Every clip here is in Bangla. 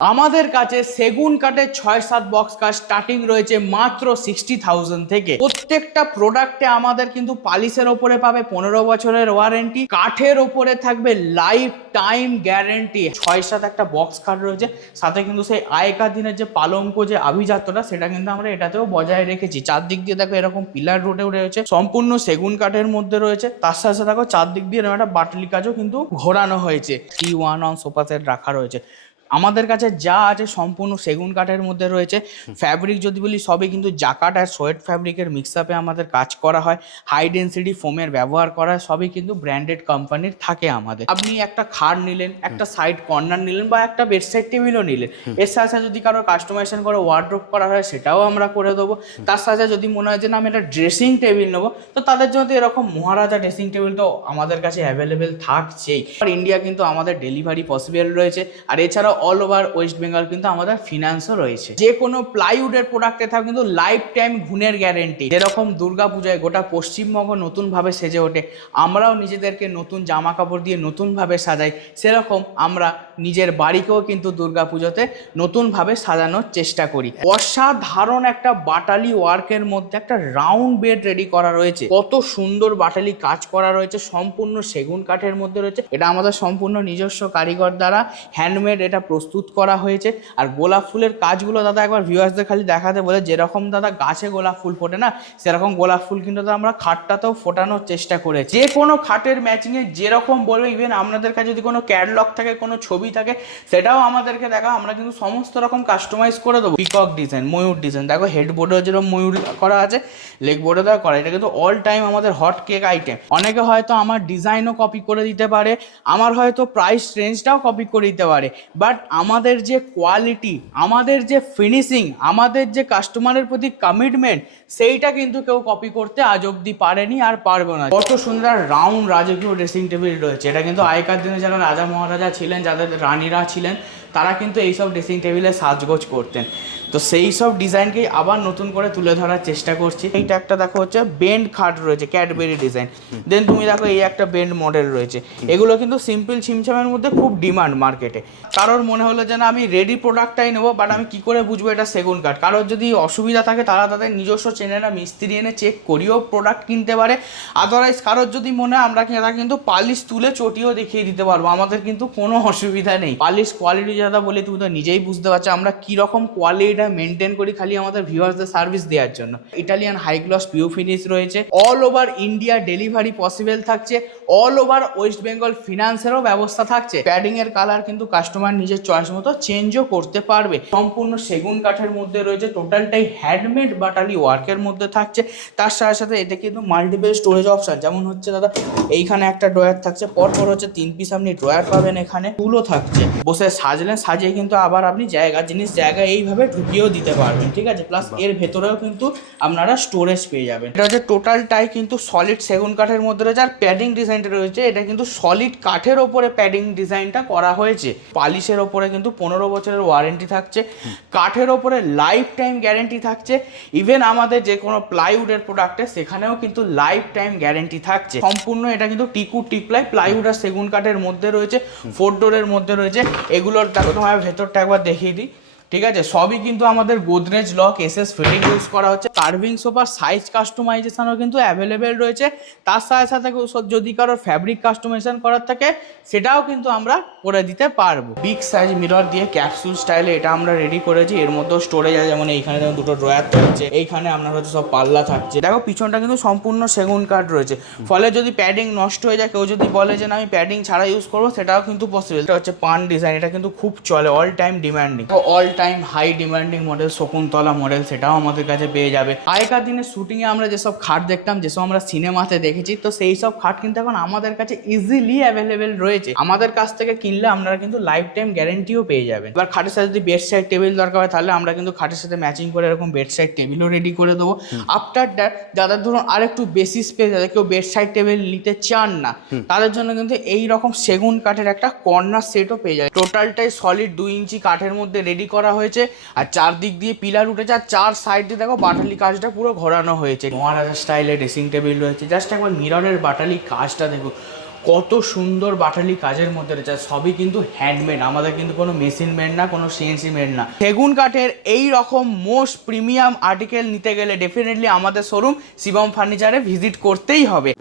আমাদের কাছে সেগুন কাঠের 6-7 বক্স কাঠ স্টার্টিং রয়েছে মাত্র 60,000 থেকে। প্রত্যেকটা প্রোডাক্টে আমাদের কিন্তু পালিশের ওপরে পাবে 15 বছরের ওয়ারেন্টি, কাঠের ওপরে থাকবে লাইফ টাইম গ্যারেন্টি। 6-7 একটা বক্স কাঠ রয়েছে, সাথে কিন্তু সেই আগেকার দিনের যে পালঙ্ক যে আভিজাত্যটা সেটা কিন্তু আমরা এটাতেও বজায় রেখেছি। চারদিক দিয়ে দেখো এরকম পিলার রোডেও রয়েছে, সম্পূর্ণ সেগুন কাঠের মধ্যে রয়েছে। তার সাথে সাথে দেখো চারদিক দিয়ে এরকম একটা বাটলি কাজও কিন্তু ঘোরানো হয়েছে। 3-1 সোফা সেট রাখা রয়েছে। আমাদের কাছে যা আছে সম্পূর্ণ সেগুন কাঠের মধ্যে রয়েছে। ফ্যাব্রিক যদি বলি সবই কিন্তু জাকাট আর সোয়েট ফ্যাব্রিকের মিক্সআপে আমাদের কাজ করা হয়। হাই ডেন্সিটি ফোমের ব্যবহার করা হয়, সবই কিন্তু ব্র্যান্ডেড কোম্পানির থাকে আমাদের। আপনি একটা খাট নিলেন, একটা সাইড কর্নার নিলেন, বা একটা বেডসাইড টেবিলও নিলেন, এর সাথে সাথে যদি কারো কাস্টমাইজেশন করে ওয়ার্ড্রোব করা হয় সেটাও আমরা করে দেবো। তার সাথে যদি মনে হয় যে না আমি একটা ড্রেসিং টেবিল নেবো, তো তাদের জন্য এরকম মহারাজা ড্রেসিং টেবিল তো আমাদের কাছে অ্যাভেলেবেল থাকছেই। আর ইন্ডিয়া কিন্তু আমাদের ডেলিভারি পসিবল রয়েছে। আর এছাড়াও অল ওভার ওয়েস্ট বেঙ্গল কিন্তু আমাদের ফিনান্সও রয়েছে। যে কোনো প্লাইউডের প্রোডাক্টে থাকে কিন্তু লাইফ টাইম গুণের গ্যারেন্টি। যেরকম দুর্গাপূজায় গোটা পশ্চিমবঙ্গ নতুনভাবে সেজে ওঠে, আমরাও নিজেদেরকে নতুন জামা কাপড় দিয়ে নতুনভাবে সাজাই, সেরকম আমরা নিজের বাড়িকেও কিন্তু দুর্গাপুজোতে নতুনভাবে সাজানোর চেষ্টা করি। অসাধারণ একটা বাটালি ওয়ার্কের মধ্যে একটা রাউন্ড বেড রেডি করা রয়েছে। কত সুন্দর বাটালি কাজ করা রয়েছে, সম্পূর্ণ সেগুন কাঠের মধ্যে রয়েছে। এটা আমাদের সম্পূর্ণ নিজস্ব কারিগর দ্বারা হ্যান্ডমেড এটা প্রস্তুত করা হয়েছে। আর গোলাপ ফুলের কাজগুলো দাদা একবার ভিউয়ার্সদের খালি দেখাতে বলে, যেরকম দাদা গাছে গোলাপ ফুল ফোটে না, সেরকম গোলাপ ফুল কিন্তু দাদা আমরা খাটটাতেও ফোটানোর চেষ্টা করেছি। যে কোনো খাটের ম্যাচিংয়ে যেরকম বলবে, ইভেন আপনাদের কাছে যদি কোনো ক্যাটলগ থাকে, কোনো ছবি থাকে, সেটাও আমাদেরকে দেখা, আমরা কিন্তু সমস্ত রকম কাস্টমাইজ করে দেবো। পিকক ডিজাইন, ময়ূর ডিজাইন, দেখো হেডবোর্ডেও যেরকম ময়ূর করা আছে, লেগ বোর্ডে দেওয়া করা, এটা কিন্তু অল টাইম আমাদের হট কেক আইটেম। অনেকে হয়তো আমার ডিজাইনও কপি করে দিতে পারে, আমার হয়তো প্রাইস রেঞ্জটাও কপি করে দিতে পারে, বাট আমাদের যে কোয়ালিটি, আমাদের যে ফিনিশিং, আমাদের যে কাস্টমারের প্রতি কমিটমেন্ট, সেইটা কিন্তু কেউ কপি করতে আজ অব্দি পারেনি আর পারবে না। কত সুন্দর রাউন্ড রাজকীয় ড্রেসিং টেবিল রয়েছে। এটা কিন্তু আগেকার দিনে যারা রাজা মহারাজা ছিলেন, যাদের রানীরা ছিলেন, তারা কিন্তু এইসব ড্রেসিং টেবিলে সাজগোজ করতেন। তো সেই সব ডিজাইনকেই আবার নতুন করে তুলে ধরার চেষ্টা করছি। এইটা একটা দেখো হচ্ছে বেন্ড খাট রয়েছে, ক্যাডবেরি ডিজাইন। দেন তুমি দেখো এই একটা বেন্ড মডেল রয়েছে। এগুলো কিন্তু সিম্পল ছিমছামের মধ্যে খুব ডিমান্ড মার্কেটে। কারোর মনে হলো যে না আমি রেডি প্রোডাক্টটাই নেবো, বাট আমি কি করে বুঝবো এটা সেগুন কাঠ? কারোর যদি অসুবিধা থাকে তারা তাদের নিজস্ব চেনেরা মিস্ত্রি এনে চেক করিয়েও প্রোডাক্ট কিনতে পারে। আদারওয়াইজ কারোর যদি মনে হয় আমরা কিন্তু পালিশ তুলে চটিও দেখিয়ে দিতে পারবো, আমাদের কিন্তু কোনো অসুবিধা নেই। পালিশ কোয়ালিটি যারা বলি তুমি তো নিজেই বুঝতে পারছো আমরা কীরকম কোয়ালিটিটা মেনটেন করি, খালি আমাদের ভিউয়ার্সদের সার্ভিস দেওয়ার জন্য। Italian high gloss PU finish রয়েছে, all over India delivery possible থাকছে, অল ওভার ওয়েস্ট বেঙ্গল ফিনান্সেরও ব্যবস্থা থাকছে। প্যাডিং এর কালার কিন্তু কাস্টমার নিজের চয়েস মতো চেঞ্জও করতে পারবে। সম্পূর্ণ সেগুন কাঠের মধ্যে রয়েছে, টোটালটাই হ্যান্ডমেড বাটালি ওয়ার্কের মধ্যে থাকছে। তার সাথে সাথে এটা কিন্তু মাল্টিপল স্টোরেজ অপশন, যেমন হচ্ছে দাদা এইখানে একটা ড্রয়ার থাকছে, পরপর হচ্ছে 3 পিস আপনি ড্রয়ার পাবেন, এখানে টুলও থাকছে। বসে সাজলেন, সাজিয়ে কিন্তু আবার আপনি জায়গায় এইভাবে ঢুকিয়েও দিতে পারবেন, ঠিক আছে। প্লাস এর ভেতরেও কিন্তু আপনারা স্টোরেজ পেয়ে যাবেন। এটা হচ্ছে টোটালটাই কিন্তু সলিড সেগুন কাঠের মধ্যে রয়েছে। আর প্যাডিং ডিজাইনটা রয়েছে, এটা কিন্তু সলিড কাঠের ওপরে প্যাডিং ডিজাইনটা করা হয়েছে। পালিশের ওপরে কিন্তু 15 বছরের ওয়ারেন্টি থাকছে, কাঠের ওপরে লাইফ টাইম গ্যারেন্টি থাকছে। ইভেন আমাদের যে কোনো প্লাইউডের প্রোডাক্টে সেখানেও কিন্তু লাইফ টাইম গ্যারেন্টি থাকছে। সম্পূর্ণ এটা কিন্তু টিকু প্লাইউড আর সেগুন কাঠের মধ্যে রয়েছে, 4 ডোরের মধ্যে রয়েছে। এগুলোর দেখো তোমার ভেতরটা একবার দেখিয়ে দিই, ঠিক আছে। সবই কিন্তু আমাদের Godrej lock SS fitting use করা হচ্ছে। কার্ভিং সোফার সাইজ কাস্টমাইজেশনও কিন্তু অ্যাভেলেবেল রয়েছে। তার সাথে সাথে যদি কারোর ফ্যাব্রিক কাস্টমাইজেশন করার থাকে সেটাও কিন্তু আমরা করে দিতে পারবো। বিগ সাইজ মিরর দিয়ে ক্যাপসুল স্টাইলে এটা আমরা রেডি করেছি। এর মধ্যেও স্টোরেজ আছে, যেমন এইখানে যেমন দুটো ড্রয়ার থাকছে, এইখানে আপনার হচ্ছে সব পাল্লা থাকছে। দেখো পিছনটা কিন্তু সম্পূর্ণ সেগুন কাঠ রয়েছে, ফলে যদি প্যাডিং নষ্ট হয়ে যায়, কেউ যদি বলে যে না আমি প্যাডিং ছাড়া ইউজ করবো, সেটাও কিন্তু পসিবল। এটা হচ্ছে পান ডিজাইন, এটা কিন্তু খুব চলে, all time demanding, all time high demanding model Shakuntala model, সেটাও আমাদের কাছে পেয়ে যাবে। আগেকার দিনে শুটিংয়ে আমরা যেসব খাট দেখতাম, যেসব আমরা সিনেমাতে দেখেছি, তো সেই সব খাট কিন্তু এখন আমাদের কাছে ইজিলি অ্যাভেলেবেল রয়েছে। আমাদের কাছ থেকে কিনলে আপনারা কিন্তু লাইফ টাইম গ্যারেন্টিও পেয়ে যাবেন। এবার খাটের সাথে যদি বেড সাইড টেবিল দরকার হয়, তাহলে আমরা কিন্তু খাটের সাথে ম্যাচিং করে এরকম বেড সাইড টেবিলও রেডি করে দেবো। আফটার দ্যাট যাদের ধরুন আর একটু বেশি স্পেস আছে, কেউ বেড সাইড টেবিল নিতে চান না, তাদের জন্য কিন্তু এই রকম সেগুন কাঠের একটা কর্নার সেটও পেয়ে যায়। টোটালটাই সলিড 2 ইঞ্চি কাঠের মধ্যে রেডি করা হয়েছে। আর চারদিক দিয়ে পিলার উঠেছে, আর 4 সাইডে দেখো বাটালি কাজটা পুরো ঘোরানো হয়েছে। মহারাজা স্টাইলে ড্রেসিং টেবিল রয়েছে। জাস্ট একবার মিররের বাটালি কাজটা দেখো, কত সুন্দর বাটালি কাজের মধ্যে রয়েছে, সবই কিন্তু হ্যান্ডমেড, আমাদের কিন্তু কোনো মেশিন মেড না, কোনো সিএনসি মেড না। সেগুন কাঠের এই রকম মোস্ট প্রিমিয়াম আর্টিকেল নিতে গেলে ডেফিনেটলি আমাদের শোরুম শিবম ফার্নিচারে ভিজিট করতেই হবে।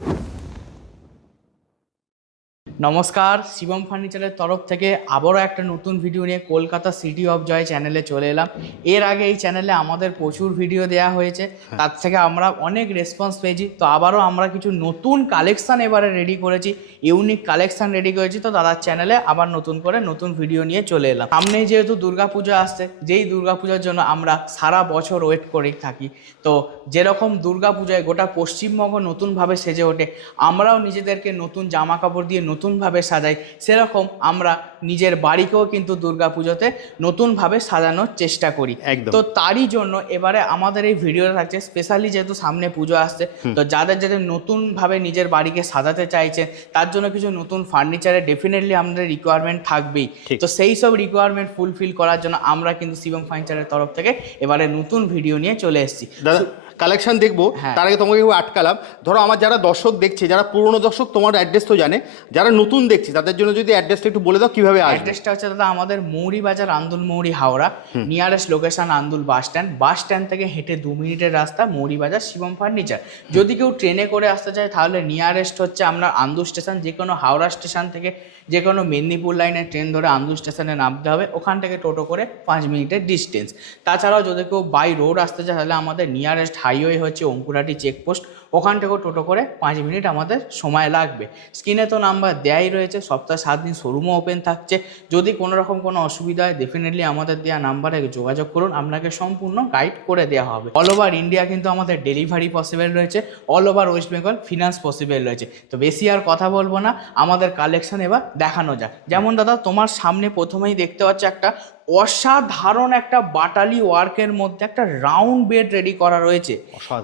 নমস্কার, শিবম ফার্নিচারের তরফ থেকে আবারও একটা নতুন ভিডিও নিয়ে কলকাতা সিটি অফ জয় চ্যানেলে চলে এলাম। এর আগে এই চ্যানেলে আমাদের প্রচুর ভিডিও দেওয়া হয়েছে, তার থেকে আমরা অনেক রেসপন্স পেয়েছি। তো আবারও আমরা কিছু নতুন কালেকশান এবারে রেডি করেছি, ইউনিক কালেকশান রেডি করেছি। তো দাদার চ্যানেলে আবার নতুন করে নতুন ভিডিও নিয়ে চলে এলাম। সামনে যেহেতু দুর্গাপুজো আসছে, যেই দুর্গাপূজার জন্য আমরা সারা বছর ওয়েট করেই থাকি। তো যেরকম দুর্গাপূজায় গোটা পশ্চিমবঙ্গ নতুনভাবে সেজে ওঠে, আমরাও নিজেদেরকে নতুন জামা কাপড় দিয়ে নতুনভাবে সাজাই, সেরকম আমরা নিজের বাড়িকেও কিন্তু দুর্গাপুজোতে নতুনভাবে সাজানোর চেষ্টা করি। তো তারই জন্য এবারে আমাদের এই ভিডিওটা থাকছে স্পেশালি, যেহেতু সামনে পুজো আসছে, তো যাদের যাদের নতুনভাবে নিজের বাড়িকে সাজাতে চাইছে তার জন্য কিছু নতুন ফার্নিচারের ডেফিনেটলি আমাদের রিকোয়ারমেন্ট থাকবেই। তো সেই সব রিকোয়ারমেন্ট ফুলফিল করার জন্য আমরা কিন্তু শিবম ফার্নিচারের তরফ থেকে এবারে নতুন ভিডিও নিয়ে চলে এসেছি। দাদা কালেকশন দেখবো, তার আগে তোমাকে আটকালাম। ধরো আমার যারা দর্শক দেখছে, যারা পুরনো দর্শক তোমার অ্যাড্রেস তো জানে, যারা নতুন দেখছে তাদের জন্য যদি অ্যাড্রেসটা একটু বলে দাও কিভাবে আসবে। অ্যাড্রেসটা হচ্ছে দাদা আমাদের মৌরি বাজার, আন্দুল মৌরি, Howrah. Nearest location Andul bus stand. Bus stand থেকে হেঁটে 2 মিনিটের রাস্তা, মৌরি বাজার, শিবম ফার্নিচার। যদি কেউ ট্রেনে করে আসতে চায় তাহলে নিয়ারেস্ট হচ্ছে আমরা আন্দুল স্টেশন। যে কোনো হাওড়া স্টেশন থেকে যে কোনো মেদিনীপুর লাইনের ট্রেন ধরে আন্দুল স্টেশনে নামতে হবে, ওখান থেকে টোটো করে 5 মিনিটের ডিস্টেন্স। তাছাড়াও যদি কেউ বাই রোড আসতে চায় তাহলে আমাদের নিয়ারেস্ট হাইওয়ে হচ্ছে অঙ্কুরাটি চেকপোস্ট, ওখান থেকেও টোটো করে 5 মিনিট আমাদের সময় লাগবে। স্ক্রিনে তো নাম্বার দেয়াই রয়েছে, সপ্তাহে 7 দিন শোরুমও ওপেন থাকছে। যদি কোনো রকম কোনো অসুবিধা হয় ডেফিনেটলি আমাদের দেওয়া নাম্বারে যোগাযোগ করুন, আপনাকে সম্পূর্ণ গাইড করে দেওয়া হবে। অল ওভার ইন্ডিয়া কিন্তু আমাদের ডেলিভারি পসিবল রয়েছে, all over West Bengal finance possible রয়েছে। তো বেশি আর কথা বলবো না, আমাদের কালেকশন এবার দেখানো যাক। যেমন দাদা তোমার সামনে প্রথমেই দেখতে পাচ্ছ একটা অসাধারণ একটা বাটালি ওয়ার্কের মধ্যে একটা রাউন্ড বেড রেডি করা রয়েছে।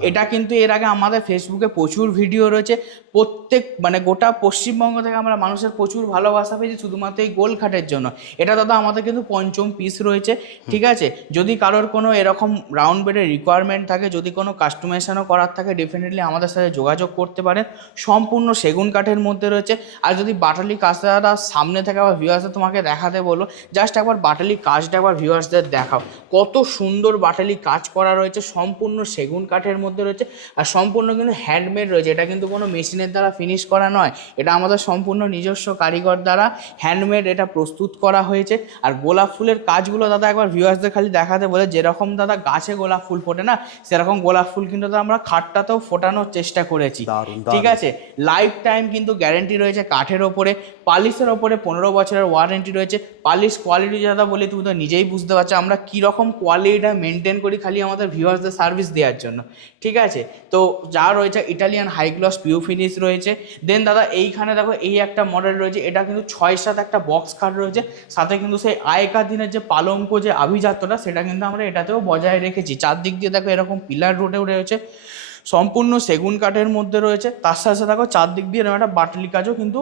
এটা কিন্তু এর আগে আমাদের ফেসবুকে প্রচুর ভিডিও রয়েছে, প্রত্যেক মানে গোটা পশ্চিমবঙ্গ থেকে আমরা মানুষের প্রচুর ভালোবাসা পেয়েছি শুধুমাত্র এই গোল খাটের জন্য। এটা দাদা আমাদের কিন্তু 5ম পিস রয়েছে, ঠিক আছে। যদি কারোর কোনো এরকম রাউন্ড বেডের রিকোয়ারমেন্ট থাকে, যদি কোনো কাস্টমাইজেশনও করার থাকে ডেফিনেটলি আমাদের সাথে যোগাযোগ করতে পারেন। সম্পূর্ণ সেগুন কাঠের মধ্যে রয়েছে। আর যদি বাটালি কাজটা সামনে থেকে আবার ভিউয়ার্সদের তোমাকে দেখাতে বলো, জাস্ট একবার বাটালি কাজটা একবার ভিউয়ার্সদের দেখাও, কত সুন্দর বাটালি কাজ করা রয়েছে, সম্পূর্ণ সেগুন কাঠের মধ্যে রয়েছে। আর সম্পূর্ণ কিন্তু হ্যান্ডমেড রয়েছে, এটা কিন্তু কোনো মেশিনের দ্বারা ফিনিশ করা নয়, এটা আমাদের সম্পূর্ণ নিজস্ব কারিগর দ্বারা হ্যান্ডমেড এটা প্রস্তুত করা হয়েছে। আর গোলাপ ফুলের কাজগুলো দাদা একবার ভিউয়ার্সদের খালি দেখাতে বলে, যেরকম দাদা গাছে গোলাপ ফুল ফোটে না, সেরকম গোলাপ ফুল কিন্তু দাদা আমরা খাটটাতেও ফোটানোর চেষ্টা করেছি, ঠিক আছে। লাইফ টাইম কিন্তু গ্যারেন্টি রয়েছে কাঠের ওপরে, পালিশের ওপরে 15 বছরের ওয়ারেন্টি রয়েছে। পালিশ কোয়ালিটি দাদা বলি তুমি তো নিজেই বুঝতে পারছো আমরা কীরকম কোয়ালিটিটা মেনটেন করি খালি আমাদের ভিউয়ার্সদের সার্ভিস দেওয়ার জন্য, ঠিক আছে। তো যা রয়েছে Italian high gloss PU finish রয়েছে। দেন দাদা এইখানে দেখো এই একটা মডেল রয়েছে, এটা কিন্তু 6-7 একটা বক্স খাট রয়েছে, সাথে কিন্তু সেই আগেকার দিনের যে পালঙ্ক যে আভিজাত্যটা সেটা কিন্তু আমরা এটাতেও বজায় রেখেছি। চারদিক দিয়ে দেখো এরকম পিলার রোডেও রয়েছে, সম্পূর্ণ সেগুন কাঠের মধ্যে রয়েছে। তার সাথে দেখো চারদিক দিয়ে এরকম একটা বাটালি কাজও কিন্তু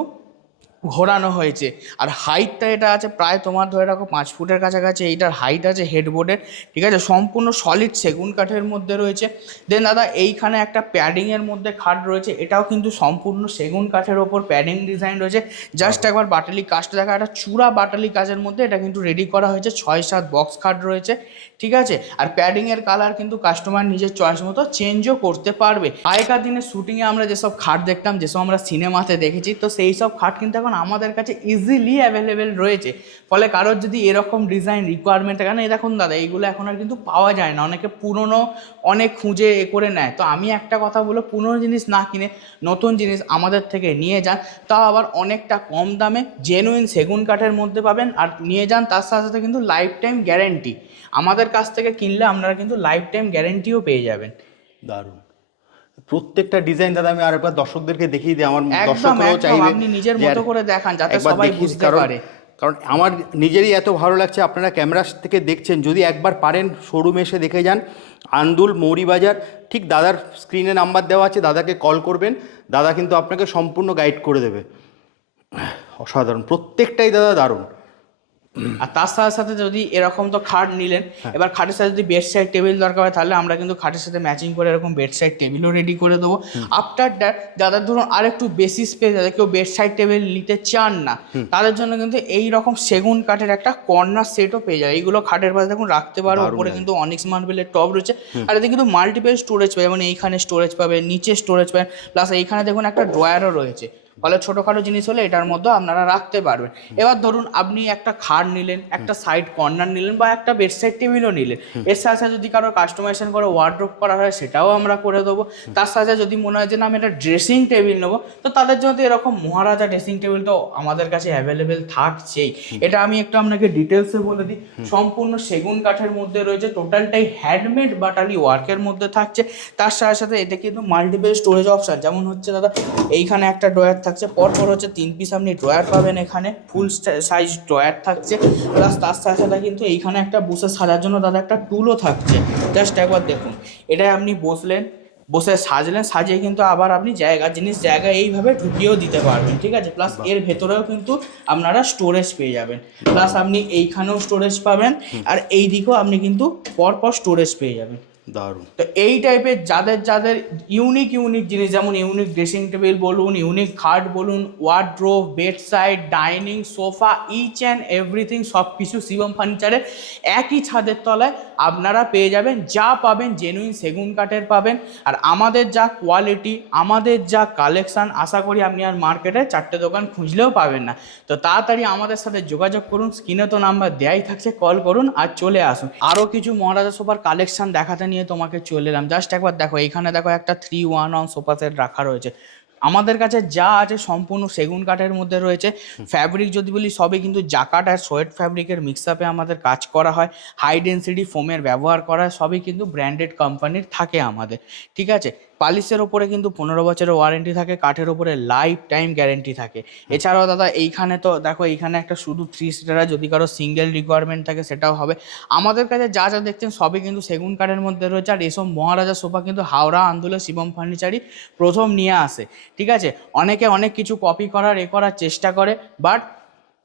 ঘোরানো হয়েছে। আর হাইটটা এটা আছে প্রায় তোমার ধরে রাখো 5 ফুটের কাছাকাছি এইটার হাইট আছে হেডবোর্ডের, ঠিক আছে। সম্পূর্ণ সলিড সেগুন কাঠের মধ্যে রয়েছে। দেন দাদা এইখানে একটা প্যাডিংয়ের মধ্যে খাট রয়েছে, এটাও কিন্তু সম্পূর্ণ সেগুন কাঠের ওপর প্যাডিং ডিজাইন রয়েছে। জাস্ট একবার বাটালি কাজটা দেখা, একটা চূড়া বাটালি কাজের মধ্যে এটা কিন্তু রেডি করা হয়েছে। 6-7 বক্স খাট রয়েছে, ঠিক আছে। আর প্যাডিংয়ের কালার কিন্তু কাস্টমার নিজের চয়েস মতো চেঞ্জও করতে পারবে। আগেকার দিনে শুটিংয়ে আমরা যেসব খাট দেখতাম, যেসব আমরা সিনেমাতে দেখেছি, তো সেই সব খাট কিন্তু এখন আমাদের কাছে ইজিলি অ্যাভেলেবেল রয়েছে। ফলে কারোর যদি এরকম ডিজাইন রিকোয়ারমেন্ট থাকে না, এই দেখুন দাদা এইগুলো এখন আর কিন্তু পাওয়া যায় না, অনেকে পুরনো অনেক খুঁজে করে নেয়। তো আমি একটা কথা বলবো, পুরনো জিনিস না কিনে নতুন জিনিস আমাদের থেকে নিয়ে যান, তাও আবার অনেকটা কম দামে জেনুইন সেগুন কাঠের মধ্যে পাবেন। আর নিয়ে যান তার সাথে সাথে কিন্তু লাইফ টাইম গ্যারেন্টি, আমাদের কাছ থেকে কিনলে আপনারা কিন্তু লাইফ টাইম গ্যারেন্টিও পেয়ে যাবেন। দারুণ প্রত্যেকটা ডিজাইন দাদা, আমি আরেকবার দর্শকদেরকে দেখিয়ে দিই, আমার দর্শকরাও চাইবে আপনি নিজের মতো করে দেখান যাতে সবাই বুঝতে পারে। কারণ আমার নিজেরই এত ভালো লাগছে, আপনারা ক্যামেরা থেকে দেখছেন, যদি একবার পারেন শোরুমে এসে দেখে যান। আন্দুল মৌরি বাজার, ঠিক দাদার স্ক্রিনে নাম্বার দেওয়া আছে, দাদাকে কল করবেন, দাদা কিন্তু আপনাকে সম্পূর্ণ গাইড করে দেবে। অসাধারণ প্রত্যেকটাই দাদা, দারুণ। আর তার সাথে সাথে যদি এরকম তো খাট নিলেন, এবার খাটের সাথে যদি বেড সাইড টেবিল দরকার হয় তাহলে আমরা কিন্তু খাটের সাথে ম্যাচিং করে এরকম বেড সাইড টেবিলও রেডি করে দেবো। আফটার দ্যাট যাদের ধরুন আর একটু বেশি স্পেস, যাদের কেউ বেড সাইড টেবিল নিতে চান না, তাদের জন্য কিন্তু এই রকম সেগুন কাঠের একটা কর্নার সেটও পেয়ে যায়। এইগুলো খাটের পাশে দেখুন রাখতে পারো, উপরে কিন্তু অনিক্স মার্বেলের টপ রয়েছে, আর এতে কিন্তু মাল্টিপল স্টোরেজ পাবে, মানে এইখানে স্টোরেজ পাবে, নিচে স্টোরেজ পাবেন, প্লাস এইখানে দেখুন একটা ড্রয়ারও রয়েছে, ফলে ছোটোখাটো জিনিস হলে এটার মধ্যে আপনারা রাখতে পারবেন। এবার ধরুন আপনি একটা খাট নিলেন, একটা সাইড কর্নার নিলেন, বা একটা বেড সাইড টেবিলও নিলেন, এর সাথে সাথে যদি কারো কাস্টমাইজেশন করে ওয়ার্ড্রোব করা হয় সেটাও আমরা করে দেবো। তার সাথে যদি মনে হয় যে না আমি একটা ড্রেসিং টেবিল নেবো, তো তাদের জন্য তো এরকম মহারাজা ড্রেসিং টেবিল তো আমাদের কাছে অ্যাভেলেবেল থাকছেই। এটা আমি একটু আপনাকে ডিটেলসে বলে দিই, সম্পূর্ণ সেগুন কাঠের মধ্যে রয়েছে, টোটালটাই হ্যান্ডমেড বাটালি ওয়ার্কের মধ্যে থাকছে। তার সাথে সাথে এটা কিন্তু মাল্টিপল স্টোরেজ অপশন, যেমন হচ্ছে দাদা এইখানে একটা ড্রয়ার থাকছে, পরপর হচ্ছে 3 পিস আপনি ড্রয়ার পাবেন, এখানে ফুল সাইজ ড্রয়ার থাকছে, প্লাস তার সাথে সাথে কিন্তু এইখানে একটা বসে সাজার জন্য দাদা একটা টুলও থাকছে। জাস্ট একবার দেখুন, এটা আপনি বসে সাজলেন, সাজিয়ে কিন্তু আবার আপনি জায়গায় এইভাবে ঢুকিয়েও দিতে পারবেন, ঠিক আছে। প্লাস এর ভেতরেও কিন্তু আপনারা স্টোরেজ পেয়ে যাবেন, প্লাস আপনি এইখানেও স্টোরেজ পাবেন, আর এই দিকেও আপনি কিন্তু পরপর স্টোরেজ পেয়ে যাবেন। দারুণ। তো এই টাইপের যাদের ইউনিক জিনিস, যেমন ইউনিক ড্রেসিং টেবিল বলুন, ইউনিক খাট বলুন, wardrobe, bed side, dining, sofa, each and everything সব কিছু শিবম ফার্নিচারের একই ছাদের তলায় আপনারা পেয়ে যাবেন। যা পাবেন জেনুইন সেগুন কাঠের পাবেন, আর আমাদের যা কোয়ালিটি, আমাদের যা কালেকশান, আশা করি আপনি আর মার্কেটে 4টে দোকান খুঁজলেও পাবেন না। তো তাড়াতাড়ি আমাদের সাথে যোগাযোগ করুন, স্ক্রিনে তো নাম্বার দেয়াই থাকছে, কল করুন আর চলে আসুন। আরও কিছু মহারাজা সোফার কালেকশান দেখাতে নিয়ে তোমাকে চলে এলাম। জাস্ট একবার দেখো, এইখানে দেখো একটা 3-1 সোফা সেট রাখা রয়েছে। আমাদের কাছে যা আছে সম্পূর্ণ সেগুন কাঠের মধ্যে রয়েছে। ফ্যাব্রিক যদি বলি সবই কিন্তু জাকার্ড আর সোয়েট ফ্যাব্রিকের মিক্সআপে আমাদের কাজ করা হয়, হাই ডেন্সিটি ফোমের ব্যবহার করা হয়, সবই কিন্তু ব্র্যান্ডেড কোম্পানির থাকে আমাদের, ঠিক আছে। পালিশের ওপরে কিন্তু 15 বছরের ওয়ারেন্টি থাকে, কাঠের ওপরে লাইফ টাইম গ্যারেন্টি থাকে। এছাড়াও দাদা এইখানে তো দেখো, এইখানে একটা শুধু 3 সিটার, যদি কারো সিঙ্গেল রিকোয়ারমেন্ট থাকে সেটাও হবে। আমাদের কাছে যা যা দেখছেন সবই কিন্তু সেগুন কাঠের মধ্যে রয়েছে। আর এসব মহারাজা সোফা কিন্তু হাওড়া আন্দোলন শিবম ফার্নিচারই প্রথম নিয়ে আসে, ঠিক আছে। অনেকে অনেক কিছু কপি করার চেষ্টা করে, বাট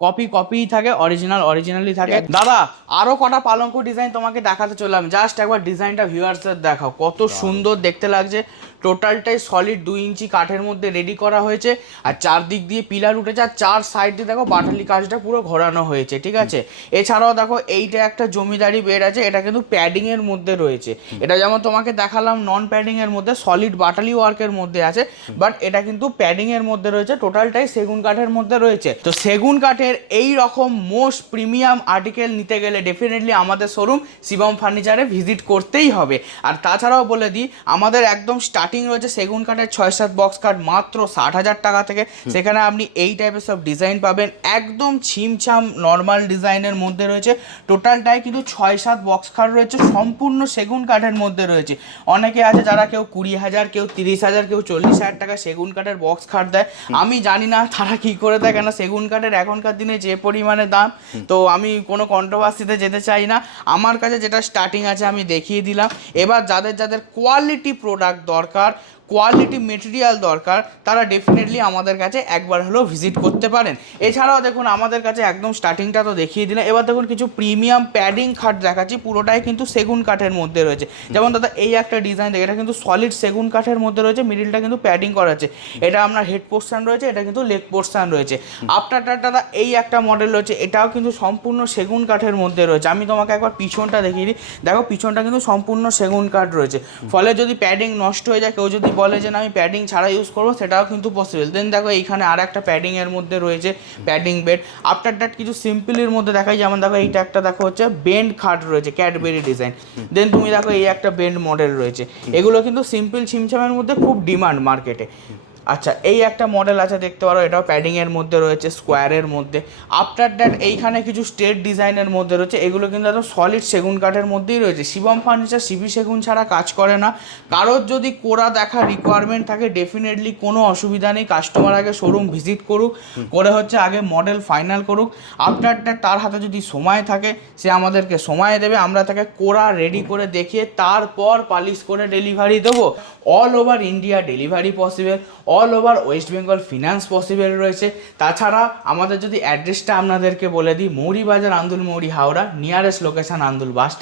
কপিই থাকে, অরিজিনালি থাকে। দাদা আরো কটা পালঙ্ক ডিজাইন তোমাকে দেখাতে চললাম, জাস্ট একবার ডিজাইনটা ভিউয়ার্সদের দেখাও, কত সুন্দর দেখতে লাগছে। টোটালটাই সলিড 2 ইঞ্চি কাঠের মধ্যে রেডি করা হয়েছে, আর চারদিক দিয়ে পিলার উঠেছে, আর 4 সাইড দিয়ে দেখো বাটালি কাজটা পুরো ঘোরানো হয়েছে, ঠিক আছে। এছাড়াও দেখো এইটা একটা জমিদারি বেড আছে, এটা কিন্তু প্যাডিং এর মধ্যে রয়েছে। এটা যেমন তোমাকে দেখালাম নন প্যাডিং এর মধ্যে, সলিড বাটালি ওয়ার্কের মধ্যে আছে, বাট এটা কিন্তু প্যাডিং এর মধ্যে রয়েছে, টোটালটাই সেগুন কাঠের মধ্যে রয়েছে। তো সেগুন কাঠের এই রকম মোস্ট প্রিমিয়াম আর্টিকেল নিতে গেলে ডেফিনেটলি আমাদের শোরুম শিবম ফার্নিচারে ভিজিট করতেই হবে। আর তাছাড়াও বলে দিই, আমাদের একদম স্টার্টিং রয়েছে সেগুন কাঠের 6-7 বক্স কাঠ মাত্র 60,000 টাকা থেকে। সেখানে আপনি এই টাইপের সব ডিজাইন পাবেন, একদম ছিমছাম নর্মাল ডিজাইনের মধ্যে রয়েছে। টোটালটাই কিন্তু 6-7 বক্স কাঠ রয়েছে, সম্পূর্ণ সেগুন কাঠের মধ্যে রয়েছে। অনেকে আছে যারা কেউ 20,000, কেউ 30,000, কেউ 40,000 টাকা সেগুন কাঠের বক্স কাঠ দেয়। আমি জানি না তারা কি করে দেয়, কেন সেগুন কাঠের এখনকার দিনে যে পরিমাণে দাম, তো আমি কোনো কন্ট্রোভার্সিতে যেতে চাই না। আমার কাছে যেটা স্টার্টিং আছে আমি দেখিয়ে দিলাম। এবার যাদের কোয়ালিটি প্রোডাক্ট দরকার, কোয়ালিটি মেটেরিয়াল দরকার, তারা ডেফিনেটলি আমাদের কাছে একবার হলেও ভিজিট করতে পারেন। এছাড়াও দেখুন আমাদের কাছে একদম স্টার্টিংটা তো দেখিয়ে দিলাম, এবার দেখুন কিছু প্রিমিয়াম প্যাডিং খাট দেখাচ্ছি, পুরোটাই কিন্তু সেগুন কাঠের মধ্যে রয়েছে। যেমন দাদা এই একটা ডিজাইন দেখে, এটা কিন্তু সলিড সেগুন কাঠের মধ্যে রয়েছে, মিডিলটা কিন্তু প্যাডিং করা আছে। এটা আপনার হেড পোর্শন রয়েছে, এটা কিন্তু লেগ পোর্শন রয়েছে। আফটারটা দাদা এই একটা মডেল রয়েছে, এটাও কিন্তু সম্পূর্ণ সেগুন কাঠের মধ্যে রয়েছে। আমি তোমাকে একবার পিছনটা দেখিয়ে দিই, দেখো পিছনটা কিন্তু সম্পূর্ণ সেগুন কাঠ রয়েছে, ফলে যদি প্যাডিং নষ্ট হয়ে যায়, কেউ যদি বলে যে না আমি প্যাডিং ছাড়া ইউজ করবো, সেটাও কিন্তু পসিবল। দেন দেখো এইখানে আর একটা প্যাডিং এর মধ্যে রয়েছে, প্যাডিং বেড। আফটার দ্যাট কিছু সিম্পলের মধ্যে দেখাই, যেমন দেখো এইটা একটা দেখো হচ্ছে বেন্ড খাট রয়েছে, ক্যাডবেরি ডিজাইন। দেন তুমি দেখো এই একটা বেন্ড মডেল রয়েছে, এগুলো কিন্তু সিম্পল ছিমছামের মধ্যে খুব ডিমান্ড মার্কেটে। আচ্ছা এই একটা মডেল আছে দেখতে পারো, এটাও প্যাডিংয়ের মধ্যে রয়েছে, স্কোয়ারের মধ্যে। আফটার দ্যাট এইখানে কিছু স্ট্রেট ডিজাইনের মধ্যে রয়েছে, এগুলো কিন্তু একদম সলিড সেগুন কাঠের মধ্যেই রয়েছে। শিবম ফার্নিচার সিবি সেগুন ছাড়া কাজ করে না। কারোর যদি কোরা দেখা রিকোয়ারমেন্ট থাকে, ডেফিনেটলি কোনো অসুবিধা নেই, কাস্টমার আগে শোরুম ভিজিট করুক, করে হচ্ছে আগে মডেল ফাইনাল করুক। আফটার দ্যাট তার হাতে যদি সময় থাকে, সে আমাদেরকে সময় দেবে, আমরা তাকে কোরা রেডি করে দেখিয়ে তারপর পালিশ করে ডেলিভারি দেবো। All over India delivery possible, all over West Bengal finance possible রয়েছে। তাছাড়া আমাদের যদি অ্যাড্রেসটা আপনাদেরকে বলে দিই, মৌরিবাজার আন্দুল মৌরি Howrah, nearest location Andul bus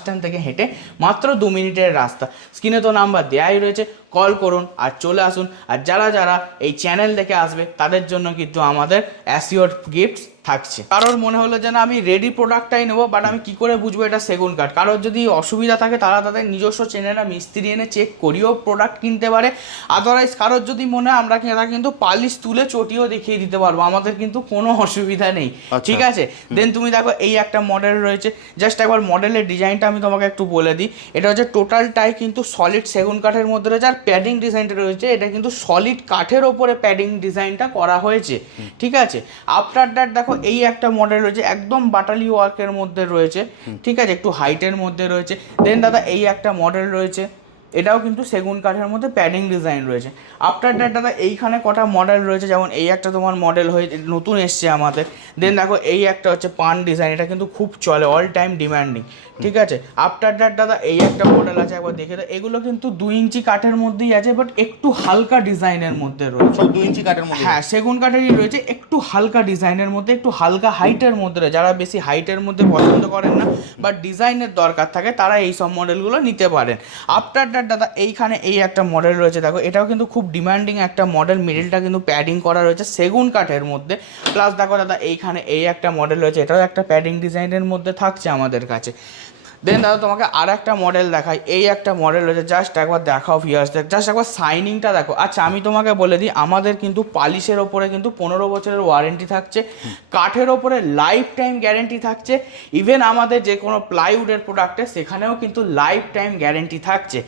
stand থেকে হেঁটে মাত্র 2 মিনিটের রাস্তা। স্ক্রিনে তো নাম্বার দেওয়াই রয়েছে, কল করুন আর চলে আসুন। আর যারা যারা এই চ্যানেল দেখে আসবে তাদের জন্য কিন্তু আমাদের অ্যাসিওর গিফটস থাকছে। কারোর মনে হলো যে না আমি রেডি প্রোডাক্টটাই নেবো, বাট আমি কি করে বুঝবো এটা সেগুন কাঠ, কারোর যদি অসুবিধা থাকে তারা তাদের নিজস্ব চেনেরা মিস্ত্রি এনে চেক করিয়েও প্রোডাক্ট কিনতে পারে। আদারওয়াইজ কারোর যদি মনে হয় আমরা কিন্তু পালিশ তুলে চটিও দেখিয়ে দিতে পারবো, আমাদের কিন্তু কোনো অসুবিধা নেই, ঠিক আছে। দেন তুমি দেখো এই একটা মডেল রয়েছে, জাস্ট একবার মডেলের ডিজাইনটা আমি তোমাকে একটু বলে দিই। এটা হচ্ছে টোটালটাই কিন্তু সলিড সেগুন কাঠের মধ্যে রয়েছে, আর প্যাডিং ডিজাইনটা রয়েছে এটা কিন্তু সলিড কাঠের ওপরে প্যাডিং ডিজাইনটা করা হয়েছে, ঠিক আছে। আফটার দ্যাট দেখো এই একটা মডেল রয়েছে একদম বাটালি ওয়ার্কের মধ্যে রয়েছে, ঠিক আছে, একটু হাইটের মধ্যে রয়েছে। দেন দাদা এই একটা মডেল রয়েছে, এটাও কিন্তু সেগুন কাঠের মধ্যে প্যাডিং ডিজাইন রয়েছে। আফটার দ্যাট দাদা এইখানে কটা মডেল রয়েছে, যেমন এই একটা তোমার মডেল হয়ে নতুন এসছে আমাদের। দেন দেখো এই একটা হচ্ছে পান ডিজাইন, এটা কিন্তু খুব চলে, অল টাইম ডিমান্ডিং, ঠিক আছে। আফটার দ্যাট দাদা এই একটা মডেল আছে, একবার দেখে দাও। এগুলো কিন্তু 2 ইঞ্চি কাঠের মধ্যেই আছে, বাট একটু হালকা ডিজাইনের মধ্যে রয়েছে। 2 ইঞ্চি কাঠের মধ্যে, হ্যাঁ সেগুন কাঠেরই রয়েছে, একটু হালকা ডিজাইনের মধ্যে, একটু হালকা হাইটের মধ্যে রয়েছে। যারা বেশি হাইটের মধ্যে পছন্দ করেন না বাট ডিজাইনের দরকার থাকে তারা এই সব মডেলগুলো নিতে পারেন। আফটার দ্যাট দাদা এইখানে এই একটা মডেল রয়েছে, দেখো এটাও কিন্তু খুব ডিমান্ডিং একটা মডেল, মিডিলটা কিন্তু প্যাডিং করা রয়েছে সেগুন কাঠের মধ্যে। প্লাস দেখো দাদা এইখানে এই একটা মডেল রয়েছে, এটাও একটা প্যাডিং ডিজাইনের মধ্যে থাকছে আমাদের কাছে। দেন দাদা তোমাকে আর একটা মডেল দেখাই, এই একটা মডেল রয়েছে, জাস্ট একবার দেখাও ভিউয়ার্সদের, জাস্ট একবার শাইনিংটা দেখো। আচ্ছা আমি তোমাকে বলে দিই, আমাদের কিন্তু পালিশের ওপরে কিন্তু 15 বছরের ওয়ারেন্টি থাকছে, কাঠের ওপরে লাইফ টাইম গ্যারেন্টি থাকছে, ইভেন আমাদের যে কোনো প্লাইউডের প্রোডাক্টে সেখানেও কিন্তু লাইফ টাইম গ্যারেন্টি থাকছে।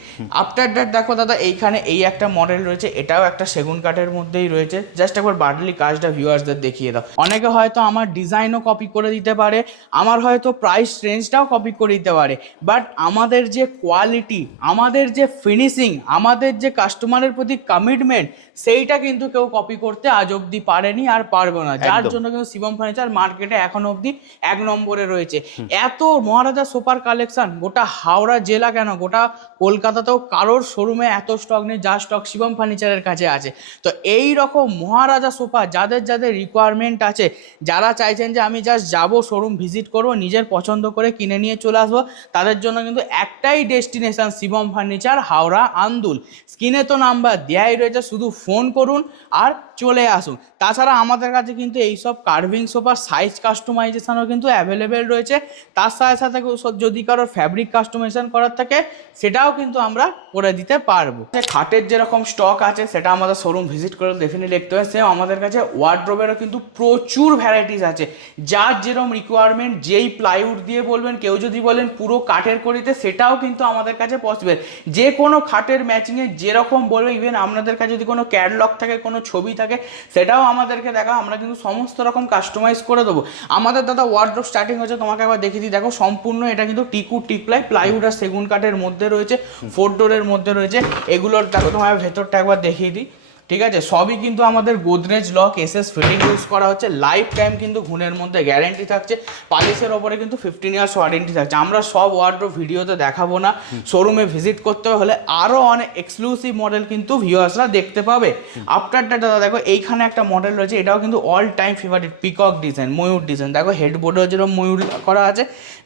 আফটার দ্যাট দেখো দাদা এইখানে এই একটা মডেল রয়েছে, এটাও একটা সেগুন কাঠের মধ্যেই রয়েছে, জাস্ট একবার বাটলি কাজটা ভিউয়ার্সদের দেখিয়ে দাও। অনেকে হয়তো আমার ডিজাইনও কপি করে দিতে পারে, আমার হয়তো প্রাইস রেঞ্জটাও কপি করে দিতে পারে, বাট আমাদের যে কোয়ালিটি, আমাদের যে ফিনিশিং, আমাদের যে কাস্টমারের প্রতি কমিটমেন্ট, সেইটা কিন্তু কেউ কপি করতে আজ অবধি পারেনি আর পারবে না, যার জন্য কিন্তু শিবম ফার্নিচার মার্কেটে এখন অবধি 1 নম্বরে রয়েছে। এত মহারাজা সোফার কালেকশন গোটা হাওড়া জেলা কেন গোটা কলকাতাতেও কারোর শোরুমে এত স্টক নেই যা স্টক শিবম ফার্নিচারের কাছে আছে। তো এই রকম মহারাজা সোফা যাদের যাদের রিকোয়ারমেন্ট আছে, যারা চাইছেন যে আমি জাস্ট যাবো শোরুম ভিজিট করবো নিজের পছন্দ করে কিনে নিয়ে চলে আসবো, তাদের জন্য কিন্তু একটাই ডেস্টিনেশন শিবম ফার্নিচার হাওড়া আন্দুল। স্ক্রিনে তো নাম্বার দেয়াই রয়েছে, শুধু ফোন করুন আর চলে আসুন। তাছাড়া আমাদের কাছে কিন্তু এইসব কার্ভিং সোফার সাইজ কাস্টমাইজেশনও কিন্তু অ্যাভেলেবেল রয়েছে। তার সাথে সাথে যদি কারোর ফ্যাব্রিক কাস্টমাইজেশন করার থাকে সেটাও কিন্তু আমরা করে দিতে পারবো। খাটের যেরকম স্টক আছে সেটা আমাদের শোরুম ভিজিট করে ডেফিনেটলি দেখতে হয়। সেম আমাদের কাছে ওয়ার্ড্রোবেরও কিন্তু প্রচুর ভ্যারাইটিস আছে, যার যেরকম রিকোয়ারমেন্ট, যেই প্লাইউড দিয়ে বলবেন, কেউ যদি বলেন পুরো কাঠের করিতে সেটাও কিন্তু আমাদের কাছে পসিবল। যে কোনো খাটের ম্যাচিংয়ে যেরকম বলবে, ইভেন আপনাদের কাছে যদি কোনো ক্যাটলগ থাকে, কোনো ছবি থাকে, সেটাও আমাদেরকে দেখাও, আমরা কিন্তু সমস্ত রকম কাস্টমাইজ করে দেবো। আমাদের দাদা ওয়ার্ড্রোব স্টার্টিং হচ্ছে, তোমাকে একবার দেখিয়ে দিই, দেখো সম্পূর্ণ এটা কিন্তু টিকু টিকলাই প্লাইউড আর সেগুন কাঠের মধ্যে রয়েছে, 4 ডোরের মধ্যে রয়েছে। এগুলোর দেখো তোমার ভেতরটা একবার দেখিয়ে দিই, ঠিক আছে। সবই কিন্তু আমাদের Godrej lock SS fitting use করা হচ্ছে, লাইফ টাইম কিন্তু ঘুণের মধ্যে গ্যারেন্টি থাকছে, পালিশের ওপরে কিন্তু 15 ইয়ার্স ওয়ারেন্টি থাকছে। আমরা সব ওয়ার্ড্রোব ভিডিওতে দেখাবো না, শোরুমে ভিজিট করতে হলে আরও অনেক এক্সক্লুসিভ মডেল কিন্তু ভিউয়ার্সরা দেখতে পাবে। আফটার দ্যাট দাদা দেখো এইখানে একটা মডেল রয়েছে, এটাও কিন্তু all time favourite, peacock design, ময়ূর ডিজাইন। দেখো হেডবোর্ডেও যেরকম ময়ূর করা আছে,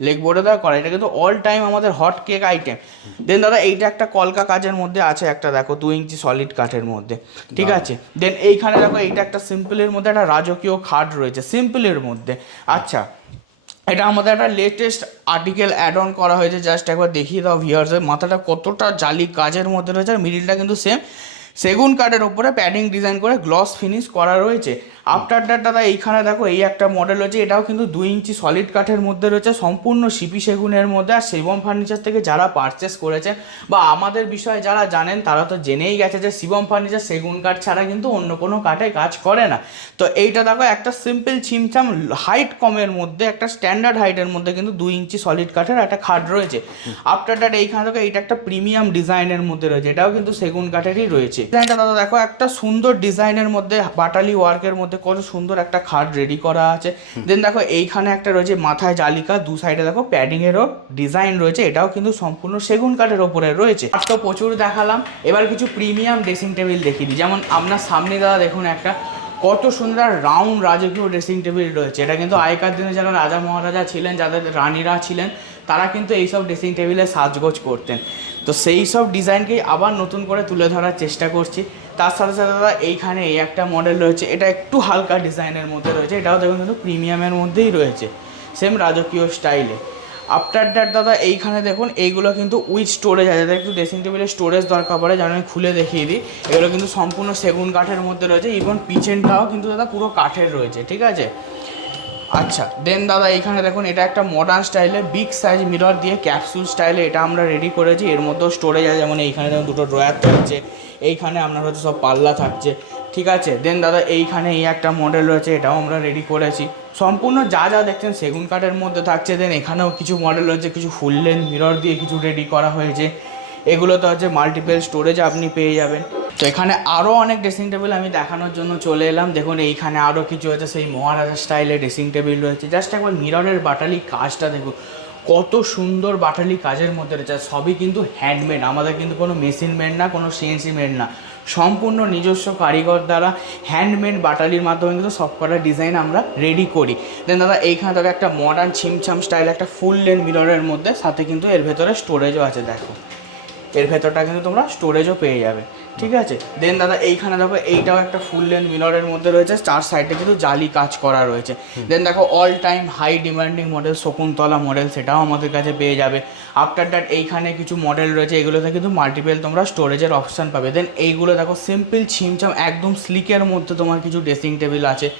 লেগ বোর্ডে দেওয়া করা, এটা কিন্তু অল টাইম আমাদের হট কেক আইটেম। দেন দাদা এইটা একটা কলকা কাজের মধ্যে আছে, একটা দেখো 2 ইঞ্চি সলিড কাঠের মধ্যে, ঠিক আছে। দেন এইখানে দেখো এইটা একটা সিম্পলের মধ্যে একটা রাজকীয় খাট রয়েছে সিম্পলের মধ্যে। আচ্ছা এটা আমাদের একটা লেটেস্ট আর্টিকেল অ্যাড অন করা হয়েছে, জাস্ট একবার দেখিয়ে দাও ভিউয়ার্সের, মাথাটা কতটা জালি কাজের মধ্যে রয়েছে, আর মিডিলটা কিন্তু সেম সেগুন কাঠের ওপরে প্যাডিং ডিজাইন করে গ্লস ফিনিশ করা রয়েছে। আফটার দ্যাট দাদা এইখানে দেখো এই একটা মডেল রয়েছে, এটাও কিন্তু 2 ইঞ্চি সলিড কাঠের মধ্যে রয়েছে, সম্পূর্ণ সিপি সেগুনের মধ্যে। আর শিবম ফার্নিচার থেকে যারা পারচেস করেছেন বা আমাদের বিষয়ে যারা জানেন তারা তো জেনেই গেছে যে শিবম ফার্নিচার সেগুন কাঠ ছাড়া কিন্তু অন্য কোনো কাঠে কাজ করে না। তো এইটা দেখো একটা সিম্পল ছিমছাম হাইট কমের মধ্যে, একটা স্ট্যান্ডার্ড হাইটের মধ্যে কিন্তু 2 ইঞ্চি সলিড কাঠের একটা খাট রয়েছে। আফটার দ্যাট এইখানে দেখো এইটা একটা প্রিমিয়াম ডিজাইনের মধ্যে রয়েছে, এটাও কিন্তু সেগুন কাঠেরই রয়েছে। ডিজাইনটা দাদা দেখো একটা সুন্দর ডিজাইনের মধ্যে, বাটালি ওয়ার্কের মধ্যে কত সুন্দর একটা খাট রেডি করা আছে। দেন দেখো এইখানে একটা রয়েছে মাথায় জালিকা, দু সাইডে দেখো প্যাডিং এরও ডিজাইন রয়েছে, এটাও কিন্তু সম্পূর্ণ সেগুন কাঠের ওপরে রয়েছে। আর তো প্রচুর দেখালাম, এবার কিছু প্রিমিয়াম ড্রেসিং টেবিল দেখিয়ে দিই। যেমন আপনার সামনে দাদা দেখুন একটা কত সুন্দর রাউন্ড রাজকীয় ড্রেসিং টেবিল রয়েছে। এটা কিন্তু আগেকার দিনে যারা রাজা মহারাজা ছিলেন, যাদের রানীরা ছিলেন, তারা কিন্তু এইসব ড্রেসিং টেবিলে সাজগোজ করতেন। তো সেই সব ডিজাইনকেই আবার নতুন করে তুলে ধরার চেষ্টা করছি। তার সাথে সাথে দাদা এইখানে এই একটা মডেল রয়েছে, এটা একটু হালকা ডিজাইনের মধ্যে রয়েছে, এটাও দেখুন কিন্তু প্রিমিয়ামের মধ্যেই রয়েছে, সেম রাজকীয় স্টাইলে। আফটার দ্যাট দাদা এইখানে দেখুন এইগুলো কিন্তু উইথ স্টোরেজ আছে, যাদের একটু ড্রেসিং টেবিলের স্টোরেজ দরকার পড়ে, যেন আমি খুলে দেখিয়ে দিই। এগুলো কিন্তু সম্পূর্ণ সেগুন কাঠের মধ্যে রয়েছে, ইভেন পিছনটাও কিন্তু দাদা পুরো কাঠের রয়েছে, ঠিক আছে। আচ্ছা দেন দাদা এইখানে দেখুন এটা একটা মডার্ন স্টাইলে বিগ সাইজ মিরর দিয়ে ক্যাপসুল স্টাইলে এটা আমরা রেডি করেছি। এর মধ্যেও স্টোরেজ আছে, যেমন এইখানে যেমন দুটো ড্রয়ার থাকছে, এইখানে আপনার হচ্ছে সব পাল্লা থাকছে, ঠিক আছে। দেন দাদা এইখানে এই একটা মডেল রয়েছে, এটাও আমরা রেডি করেছি। সম্পূর্ণ যা যা দেখছেন সেগুন কাঠের মধ্যে থাকছে। দেন এখানেও কিছু মডেল রয়েছে, কিছু ফুল লেন্থ মিরর দিয়ে কিছু রেডি করা হয়েছে। এগুলোতে হচ্ছে মাল্টিপল স্টোরেজ আপনি পেয়ে যাবেন। তো এখানে আরও অনেক ড্রেসিং টেবিল আমি দেখানোর জন্য চলে এলাম। দেখুন এইখানে আরও কিছু হচ্ছে সেই মহারাজা স্টাইলের ড্রেসিং টেবিল রয়েছে। জাস্ট একবার মিররের বাটালি কাজটা দেখুন, কত সুন্দর বাটালি কাজের মধ্যে রয়েছে। সবই কিন্তু হ্যান্ডমেড, আমাদের কিন্তু কোনো মেশিন মেড না, কোনো সিএনসি মেড না, সম্পূর্ণ নিজস্ব কারিগর দ্বারা হ্যান্ডমেড বাটালির মাধ্যমে কিন্তু সব কটা ডিজাইন আমরা রেডি করি। দেন দাদা এইখানে দেখো একটা মডার্ন ছিমছাম স্টাইল একটা ফুল লেন্থ মিররের মধ্যে, সাথে কিন্তু এর ভেতরে স্টোরেজও আছে। দেখো এর ভেতরটা কিন্তু তোমরা স্টোরেজও পেয়ে যাবে, ঠিক আছে। দেন দাদা এইখানে দেখো এইটাও একটা ফুল লেন্থ মিররের মধ্যে রয়েছে, চার সাইডে কিন্তু জালি কাজ করা রয়েছে। দেন দেখো all time high demanding model Shakuntala model, সেটাও আমাদের কাছে পেয়ে যাবে। আফটার দ্যাট এইখানে কিছু মডেল রয়েছে, এগুলোতে কিন্তু মাল্টিপল তোমরা স্টোরেজের অপশান পাবে। দেন এইগুলো দেখো সিম্পল ছিমছাম একদম স্লিকের মধ্যে তোমার কিছু ড্রেসিং টেবিল আছে।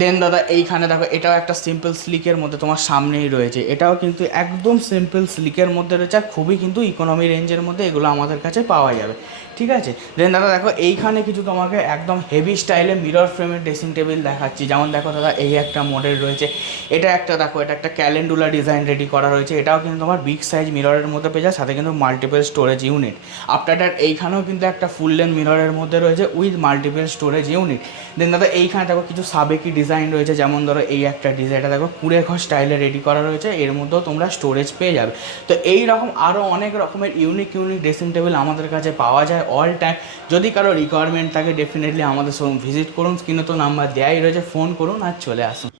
দেন দাদা এইখানে দেখো এটাও একটা সিম্পল স্লিকের মধ্যে তোমার সামনেই রয়েছে, এটাও কিন্তু একদম সিম্পল স্লিকের মধ্যে রয়েছে, আর খুবই কিন্তু ইকোনমি রেঞ্জের মধ্যে এগুলো আমাদের কাছে পাওয়া যাবে, ঠিক আছে। দেন দাদা দেখো এইখানে কিছু তোমাকে একদম হেভি স্টাইলে মিরর ফ্রেমের ড্রেসিং টেবিল দেখাচ্ছি। যেমন দেখো দাদা এই একটা মডেল রয়েছে, এটা একটা দেখো এটা একটা ক্যালেন্ডুলা ডিজাইন রেডি করা রয়েছে, এটাও কিন্তু তোমার বিগ সাইজ মিররের মধ্যে পেয়ে যায়, সাথে কিন্তু multiple storage unit. After that এইখানেও কিন্তু একটা ফুল লেন্থ মিররের মধ্যে রয়েছে উইথ মাল্টিপল স্টোরেজ ইউনিট। দেন দাদা এইখানে দেখো কিছু সাবেকি ডিজাইন রয়েছে, যেমন ধরো এই একটা ডিজাইনটা দেখো কুড়ে ঘর স্টাইলে রেডি করা রয়েছে, এর মধ্যেও তোমরা স্টোরেজ পেয়ে যাবে। তো এই রকম আরও অনেক রকমের ইউনিক ড্রেসিং টেবিল আমাদের কাছে পাওয়া যায় অল টাইম। যদি কারো রিকোয়ারমেন্ট থাকে ডেফিনেটলি আমাদের শোরুম ভিজিট করুন, স্ক্রিনে তো নাম্বার দেওয়াই রয়েছে, ফোন করুন আর চলে আসুন।